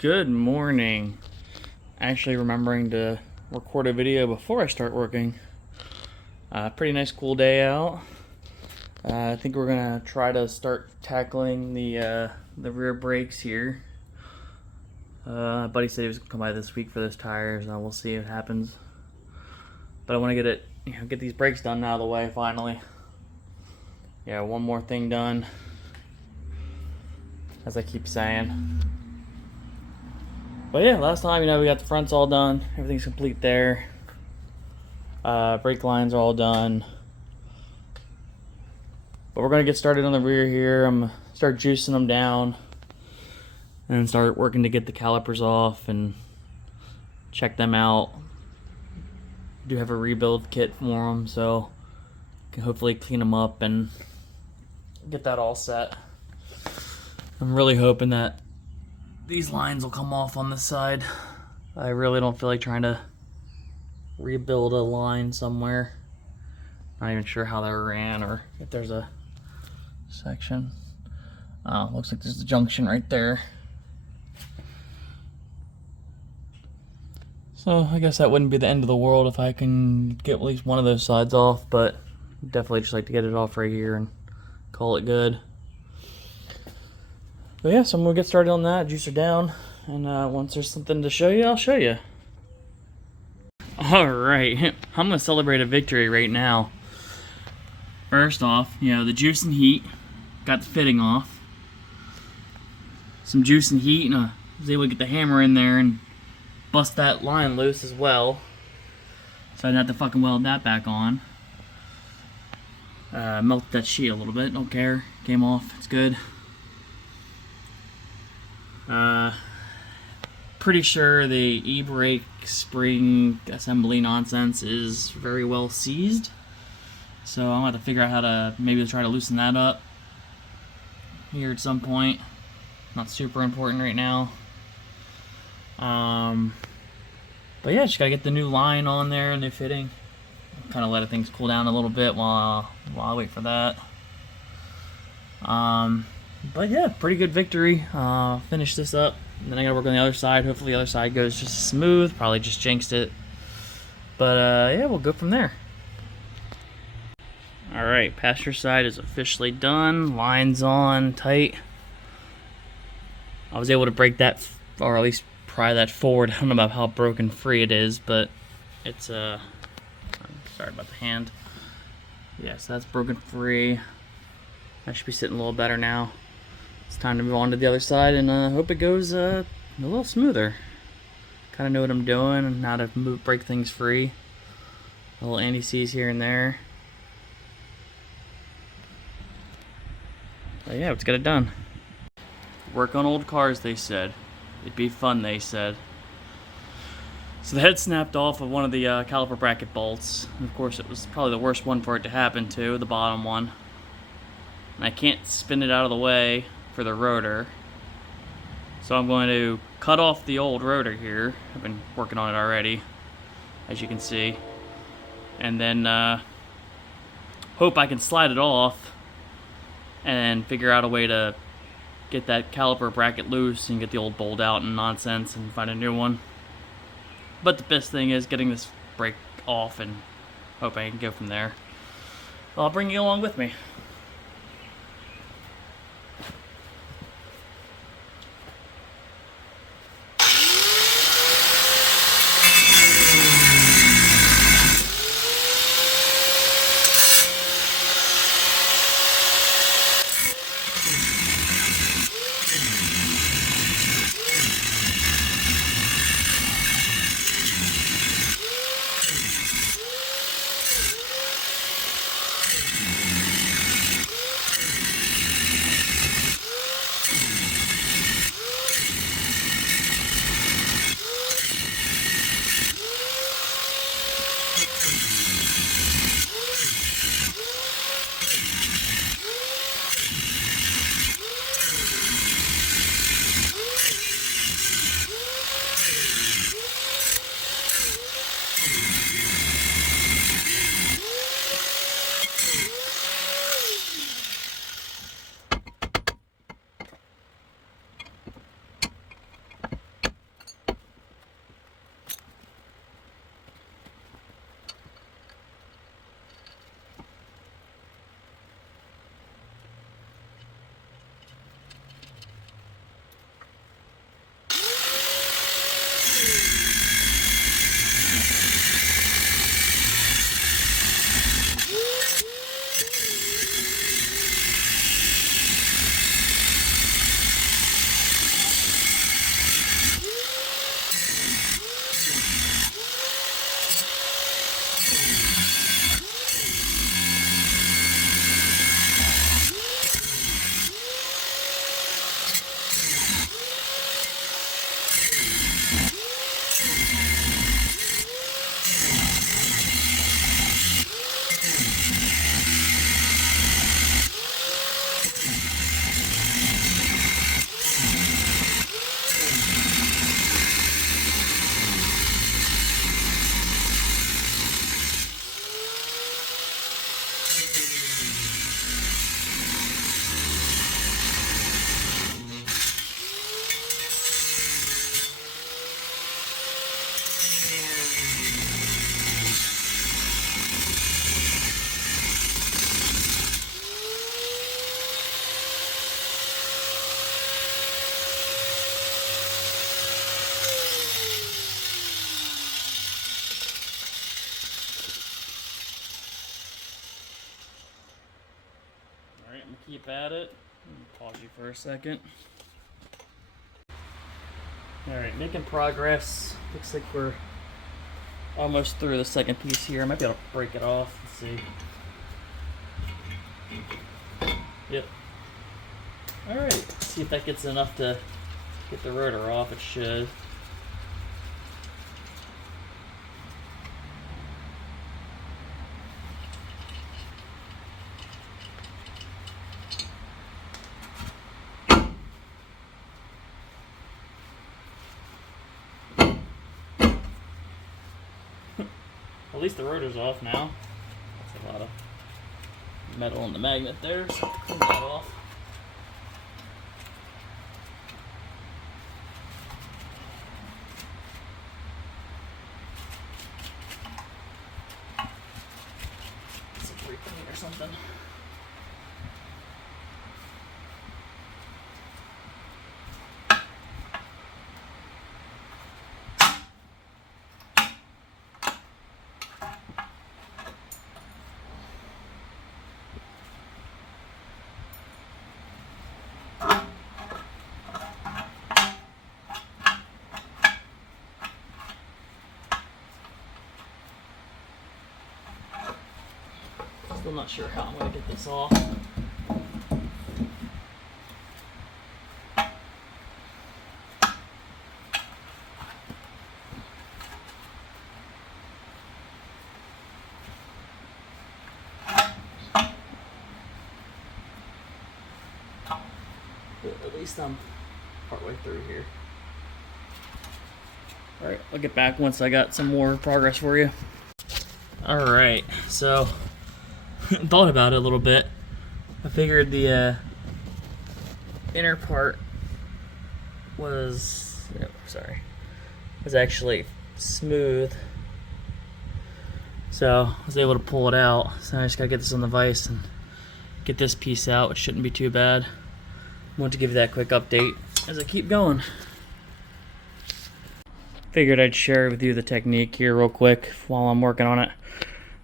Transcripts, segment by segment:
Good morning. Actually remembering to record a video before I start working. Pretty nice cool day out. I think we're gonna try to start tackling the rear brakes here. Buddy said he was gonna come by this week for those tires. We'll see what happens. But I want to get these brakes done out of the way finally. Yeah, one more thing done, as I keep saying. But yeah, last time, we got the fronts all done. Everything's complete there. Brake lines are all done. But we're going to get started on the rear here. I'm going to start juicing them down. And start working to get the calipers off and check them out. Do have a rebuild kit for them, so can hopefully clean them up and get that all set. I'm really hoping that these lines will come off on this side. I really don't feel like trying to rebuild a line somewhere. Not even sure how that ran or if there's a section. Looks like there's a junction right there. So I guess that wouldn't be the end of the world if I can get at least one of those sides off, but definitely just like to get it off right here and call it good. But yeah, so I'm going to get started on that, juice her down, and once there's something to show you, I'll show you. Alright, I'm going to celebrate a victory right now. First off, the juice and heat, got the fitting off. Some juice and heat, and I was able to get the hammer in there and bust that line loose as well. So I didn't have to fucking weld that back on. Melted that sheet a little bit, don't care, came off, it's good. Pretty sure the e-brake spring assembly nonsense is very well seized. So I'm going to have to figure out how to maybe try to loosen that up here at some point. Not super important right now. But yeah, just got to get the new line on there and the fitting. Kind of let things cool down a little bit while I wait for that. But yeah, pretty good victory. Finish this up, and then I gotta work on the other side. Hopefully the other side goes just smooth. Probably just jinxed it. But yeah, we'll go from there. Alright, passenger side is officially done. Lines on, tight. I was able to break that, or at least pry that forward. I don't know about how broken free it is, but it's, I'm sorry about the hand. Yeah, so that's broken free. I should be sitting a little better now. It's time to move on to the other side, and hope it goes a little smoother. Kind of know what I'm doing and how to break things free. A little anti-seize here and there. But yeah, let's get it done. Work on old cars, they said. It'd be fun, they said. So the head snapped off of one of the caliper bracket bolts. And of course, it was probably the worst one for it to happen to, the bottom one. And I can't spin it out of the way for the rotor. So I'm going to cut off the old rotor here. I've been working on it already, as you can see. And then hope I can slide it off and figure out a way to get that caliper bracket loose and get the old bolt out and nonsense and find a new one. But the best thing is getting this brake off and hope I can go from there. Well, I'll bring you along with me. keep at it. Pause you for a second. Alright, making progress. Looks like we're almost through the second piece here. I might be able to break it off. Let's see. Yep. Alright, let's see if that gets enough to get the rotor off. It should. At least the rotor's off now. That's a lot of metal in the magnet there, so I'll clean that off. Some brake clean or something. Still not sure how I'm going to get this off. But at least I'm partway through here. Alright, I'll get back once I got some more progress for you. Alright, so thought about it a little bit. I figured the inner part was actually smooth, so I was able to pull it out. So I just gotta get this on the vise and get this piece out, which shouldn't be too bad. I want to give you that quick update as I keep going. Figured I'd share with you the technique here real quick while I'm working on it.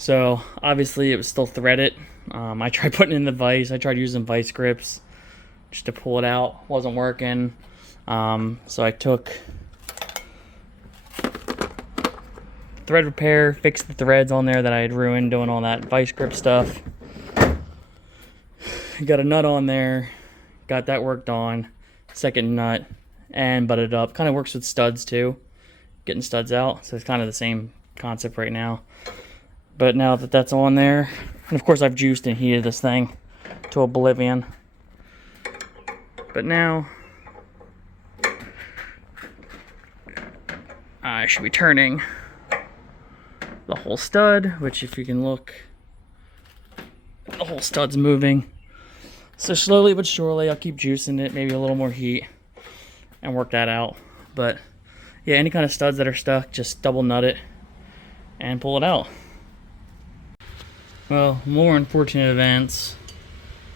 So obviously it was still threaded. I tried putting it in the vise. I tried using vice grips just to pull it out. Wasn't working. So I took thread repair, fixed the threads on there that I had ruined doing all that vice grip stuff. Got a nut on there. Got that worked on. Second nut and butted it up. Kind of works with studs too. Getting studs out. So it's kind of the same concept right now. But now that that's on there, and of course I've juiced and heated this thing to oblivion. But now I should be turning the whole stud, which if you can look, the whole stud's moving. So slowly but surely I'll keep juicing it, maybe a little more heat, and work that out. But yeah, any kind of studs that are stuck, just double nut it and pull it out. Well, more unfortunate events.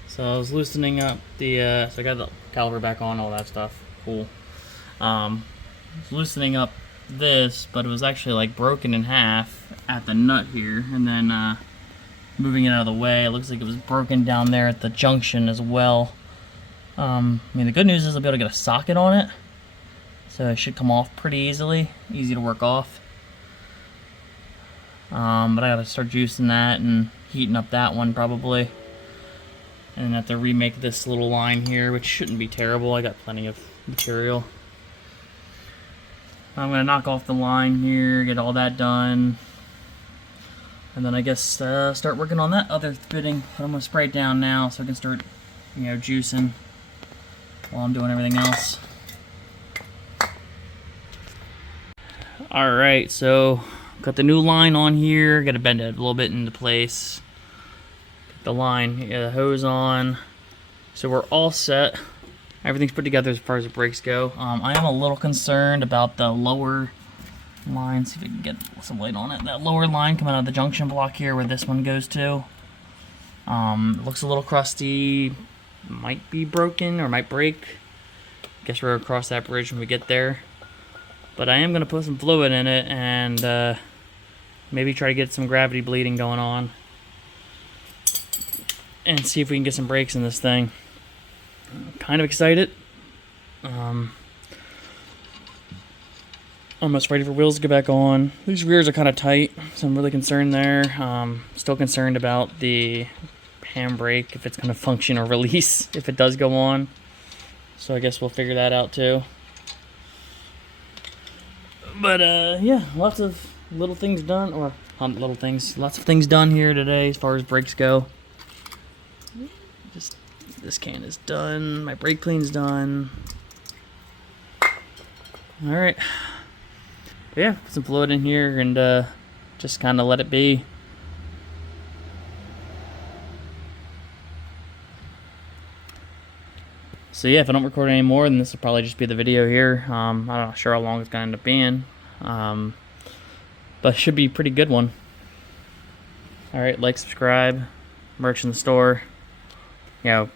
So I was loosening up the, so I got the caliper back on, all that stuff, cool. Loosening up this, but it was actually like broken in half at the nut here, and then moving it out of the way. It looks like it was broken down there at the junction as well. I mean, the good news is I'll be able to get a socket on it, so it should come off pretty easily, easy to work off. But I gotta start juicing that and heating up that one probably. And have to remake this little line here, which shouldn't be terrible. I got plenty of material. I'm gonna knock off the line here, get all that done. And then I guess start working on that other fitting. I'm gonna spray it down now so I can start, juicing while I'm doing everything else. Alright, so got the new line on here, gotta bend it a little bit into place. Get the line, the hose on. So we're all set. Everything's put together as far as the brakes go. I am a little concerned about the lower line. See if we can get some light on it. That lower line coming out of the junction block here where this one goes to. It looks a little crusty. Might be broken or might break. Guess we're gonna cross that bridge when we get there. But I am gonna put some fluid in it and maybe try to get some gravity bleeding going on. and see if we can get some brakes in this thing. I'm kind of excited. Almost ready for wheels to go back on. These rears are kind of tight, so I'm really concerned there. Still concerned about the handbrake, if it's going to function or release if it does go on. So I guess we'll figure that out too. But yeah, lots of little things done, or little things, lots of things done here today as far as brakes go. Just this can is done, my brake clean's done. All right, yeah, put some fluid in here and just kind of let it be. So yeah, if I don't record any more, then this will probably just be the video here. I'm not sure how long it's gonna end up being, but it should be a pretty good one. All right, like, subscribe, merch in the store. You know,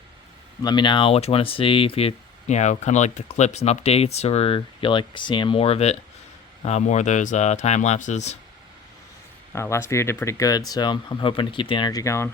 let me know what you want to see. If you kind of like the clips and updates, or you like seeing more of it, more of those time lapses. Last video did pretty good, so I'm hoping to keep the energy going.